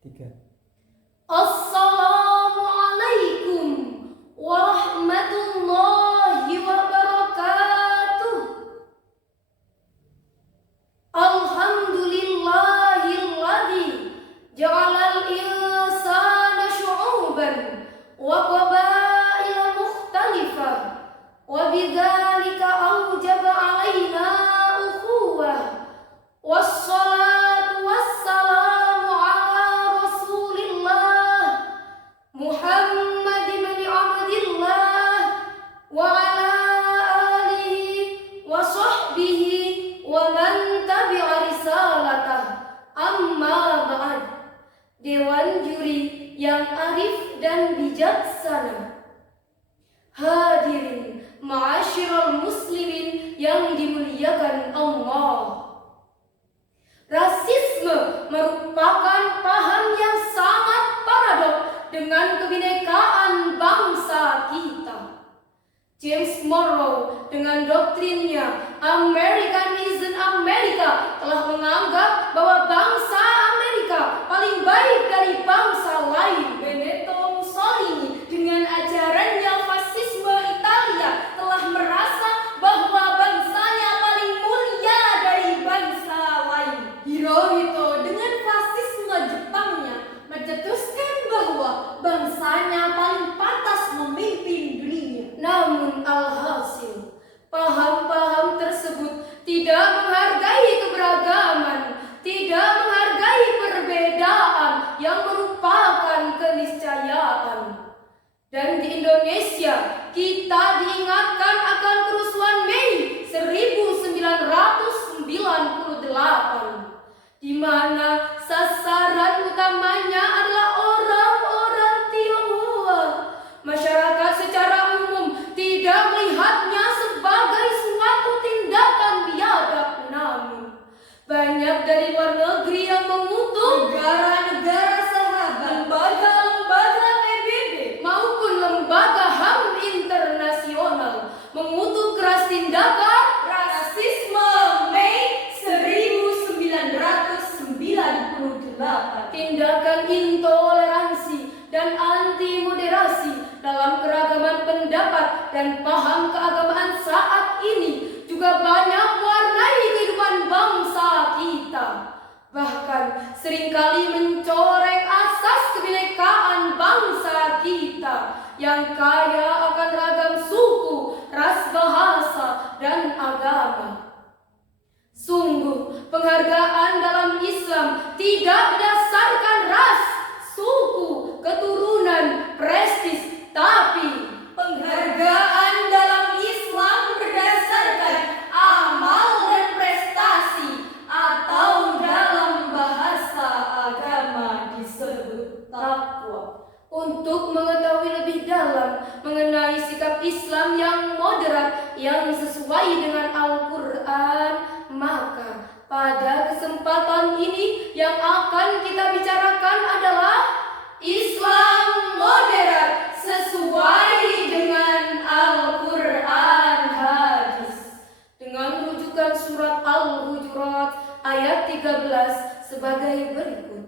3. Assalamualaikum warahmatullahi wabarakatuh. Alhamdulillahilladzi ja'alal insana syu'uban wa qabaila mukhtalifah wa bidzalika aujaba 'alaina ukhuwah wassalatu wassalamu ala Rasulillah Muhammad bin Abdillah wa ala alihi wa sahbihi wa man tabi'a risalatah. Amma ba'd. Dewan juri yang arif dan bijaksana, hadirin ma'asyiral muslimin yang dimuliakan Allah. Rasisme merupakan paham yang sangat paradok dengan kebinekaan bangsa kita. James Monroe dengan doktrinnya American isn't America telah menganggap bahwa bangsa Amerika paling baik dari bangsa lain. Benito Mussolini dengan ajarannya fasisme Italia telah merasa bahwa bangsanya paling mulia dari bangsa lain. Hirohito dengan fasisme Jepangnya mencetuskan bahwa bangsanya paling pantas memimpin dunia. Namun alhasil, paham-paham tersebut tidak menghargai keberagaman, tidak menghargai perbedaan yang merupakan keniscayaan. Dan di Indonesia, kita diingatkan akan kerusuhan Mei 1998, di mana sasaran utamanya adalah orang-orang Tionghoa. Masyarakat secara umum tidak melihatnya sebagai suatu tindakan biadab, namun banyak dari luar negeri yang mengutuk negara-negara sahabat, lembaga-lembaga PBB maupun lembaga HAM internasional mengutuk keras tindakan rasisme Mei 1998, tindakan intoleransi dan anti moderasi dalam keragaman pendapat dan paham keagamaan saat ini juga banyak mewarnai kehidupan bangsa kita. Bahkan seringkali mencoreng asas kebinekaan bangsa kita yang kaya akan ragam suku, ras, bahasa, dan agama. Sungguh, penghargaan dalam Islam tidak berdasarkan ras, suku, keturunan, prestis, tapi penghargaan dalam Islam berdasarkan amal dan prestasi, atau dalam bahasa agama disebut takwa. Untuk mengetahui lebih dalam mengenai sikap Islam yang moderat yang sesuai dengan Al-Quran, maka pada kesempatan ini yang akan kita bicarakan adalah Islam moderat sesuai dengan Al-Quran hadis, dengan rujukan surat Al-Hujurat ayat 13 sebagai berikut.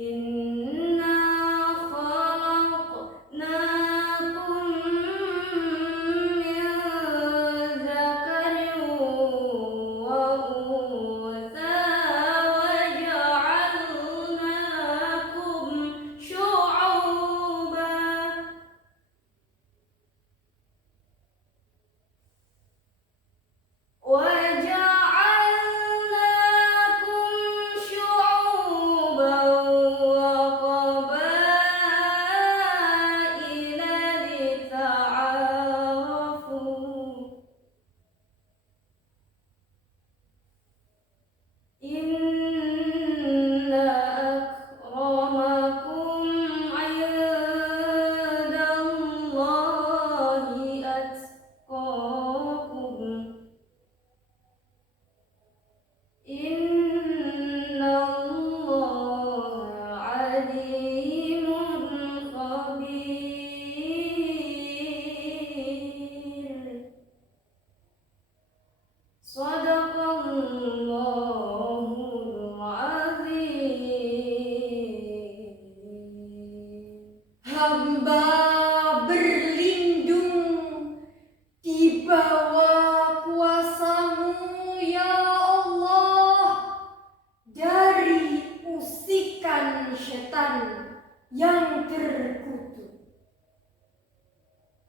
Inna khalaqnakum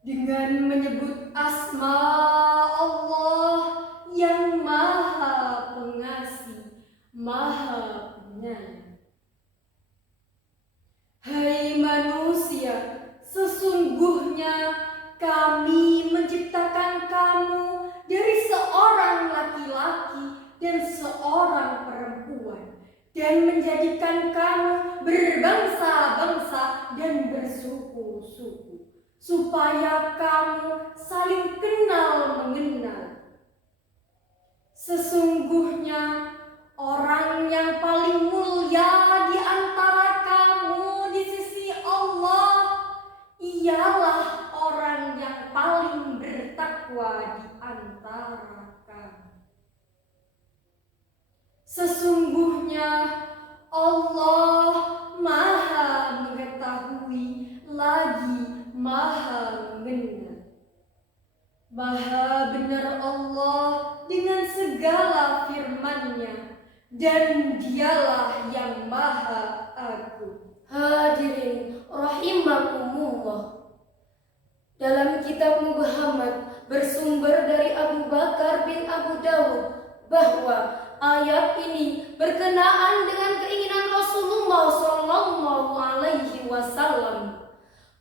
dengan menyebut asma Allah yang Maha Pengasih, Maha Penyayang. Hai manusia, sesungguhnya kami menciptakan kamu dari seorang laki-laki dan seorang perempuan, dan menjadikan kamu berbangsa-bangsa dan bersuku-suku, supaya kamu saling kenal mengenal. Sesungguhnya orang yang paling mulia di antara kamu di sisi Allah ialah orang yang paling bertakwa di antara kamu. Sesungguhnya Allah Maha mengetahui lagi Maha mengenal. Maha benar Allah dengan segala firman-Nya, dan Dialah yang Maha Agung. Hadirin rahimakumullah. Dalam kitab Muhammad bersumber dari Abu Bakar bin Abu Dawud bahwa ayat ini berkenaan dengan keinginan Rasulullah SAW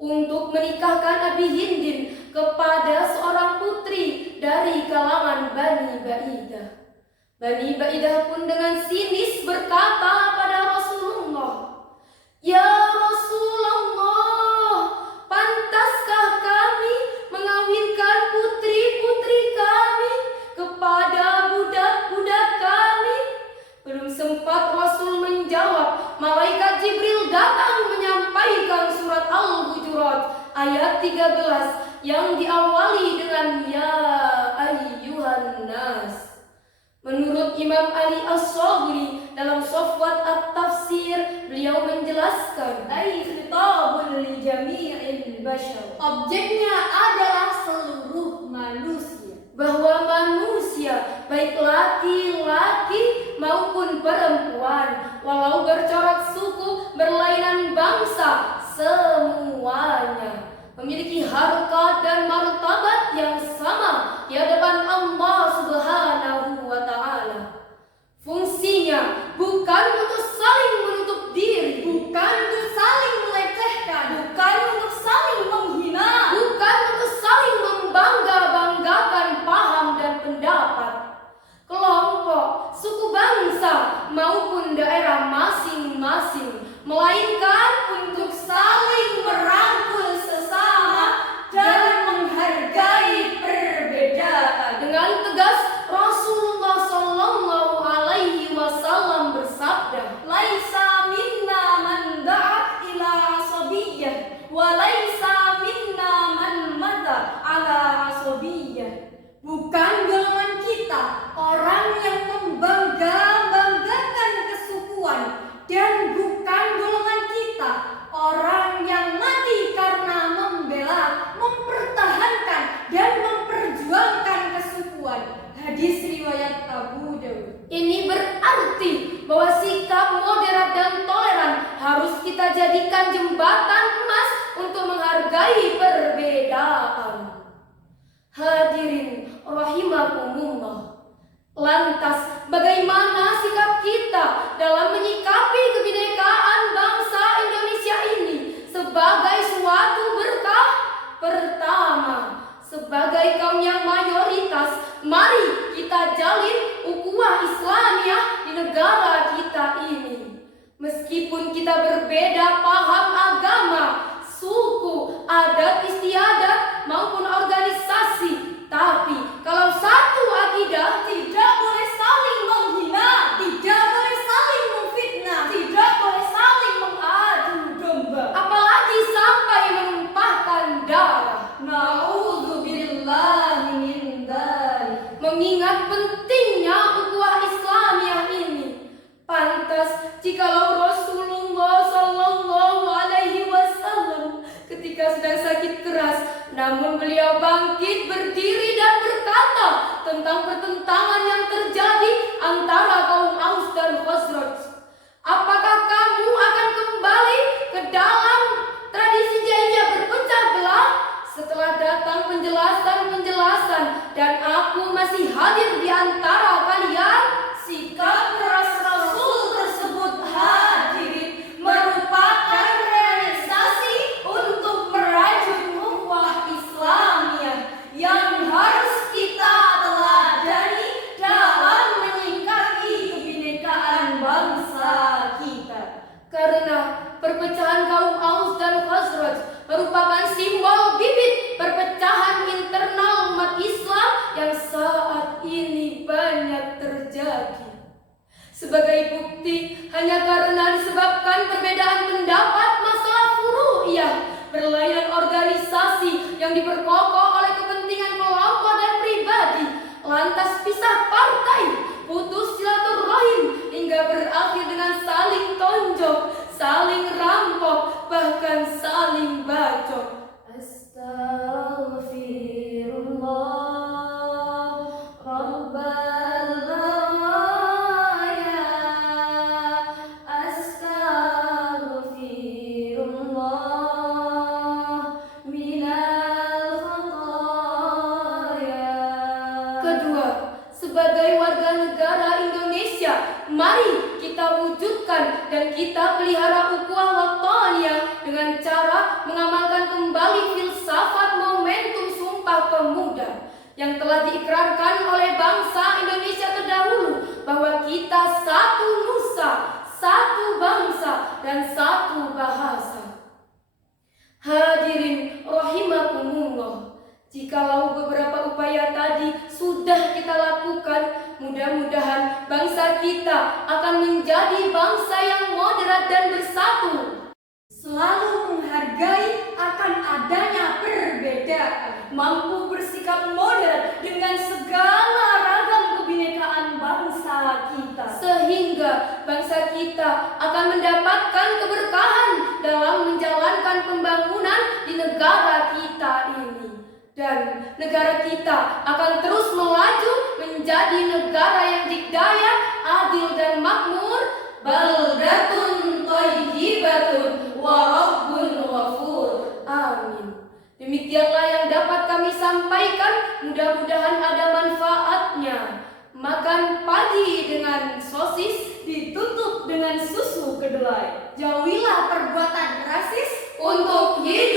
untuk menikahkan Abi Hindin kepada seorang putri dari kalangan Bani Ba'idah. Bani Ba'idah pun dengan sinis berkata pada Rasulullah, "Ya Rasulullah, pantaskah kami mengawinkan putri-putri kami kepada budak-budak kami?" Belum sempat Rasul menjawab, malaikat Jibril datang menyampaikan surat Al-Hujurat ayat 13 yang diawali dengan ya ayyuhan nas. Menurut Imam Ali As-Sabri dalam Safwat At-Tafsir, beliau menjelaskan ai khitabun li jami'il bashar. Objeknya adalah seluruh manusia, bahwa manusia baik laki-laki maupun perempuan, walau bercorak suku, berlainan bangsa, semuanya memiliki harkat dan martabat yang sama di hadapan Allah Subhanahu wa Ta'ala. Fungsinya bukan untuk saling menutup diri, bukan untuk saling melecehkan, bukan untuk saling menghina, bukan untuk saling membangga-banggakan paham dan pendapat kelompok, suku bangsa maupun daerah masing-masing, melainkan untuk saling merangkul sesama dan menghargai perbedaan. Dengan tegas Rasulullah SAW bersabda, "Laisa minna man da'at ila asabiyyah, wa laisa minna man mata ala asabiyyah." Bukan golongan kita orang yang membangga-banggakan kesukuan, dan bukan golongan kita orang yang mati karena membela, mempertahankan, dan memperjuangkan kesukuan. Hadis riwayat Abu Dawud. Ini berarti bahwa sikap moderat dan toleran harus kita jadikan jembatan emas untuk menghargai perbedaan. Hadirin rahimakumullah. Lantas bagaimana sikap kita dalam menyikapi kebinekaan bangsa Indonesia ini sebagai suatu berkah? Pertama, sebagai kaum yang mayoritas, mari kita jalin ukhuwah Islamiyah di negara kita ini. Meskipun kita berbeda paham agama, suku, adat istiadat maupun organisasi, tapi kalau satu akidah, tidak boleh saling menghina, tidak boleh saling memfitnah, tidak boleh saling mengadu domba, apalagi sampai menumpahkan darah. Na'udzubillahi min dzalik. Mengingat pentingnya ukhuwah Islamiyah ini, pantas jikalau Rasulullah SAW ketika sedang sakit keras, namun beliau bangkit berdiri dan berkata tentang pertentangan yang terjadi antara kaum Aus dan Khazraj. Apakah kamu akan kembali ke dalam tradisi jahiliyah berpecah belah setelah datang penjelasan-penjelasan dan aku masih hadir di antara kalian, sikap keras Rasul tersebut hadirin merupakan realisasi untuk merajut ukhuwah Islamiyah yang harus kita teladani dalam menyikapi kebinekaan bangsa kita. Karena perpecahan kaum Aus dan Khazraj merupakan simbol bibit perpecahan internal umat Islam yang saat ini banyak terjadi. Sebagai bukti, hanya karena disebabkan perbedaan pendapat masalah furu'iyah, berlainan organisasi yang diperkokoh oleh kepentingan kelompok dan pribadi, lantas pisah partai, putus silaturahim, hingga berakhir dengan saling tonjok, saling rampok, bahkan saling bacok. Astaghfirullah Rabbal baraya, Astaghfirullah minal khataya. Kedua, sebagai warga negara Indonesia, mari kita wujudkan dan kita pelihara ukhuwah wataniyah dengan cara mengamalkan kembali filsafat momentum Sumpah Pemuda yang telah diikrarkan oleh bangsa Indonesia terdahulu, bahwa kita satu nusa, satu bangsa, dan satu bahasa. Hadirin rahimakumullah, jikalau beberapa upaya tadi sudah kita lakukan, mudah-mudahan bangsa kita akan menjadi bangsa yang moderat dan bersatu, selalu menghargai akan adanya perbedaan, mampu bersikap moderat dengan segala ragam kebinekaan bangsa kita, sehingga bangsa kita akan mendapatkan keberkahan dalam menjalankan pembangunan di negara kita ini. Dan negara kita akan terus melaju menjadi negara yang dikdaya, adil dan makmur, baldatun thayyibatun wa rabbun ghafur. Amin. Demikianlah yang dapat kami sampaikan, mudah-mudahan ada manfaatnya. Makan pagi dengan sosis, ditutup dengan susu kedelai. Jauhilah perbuatan rasis untuk hidup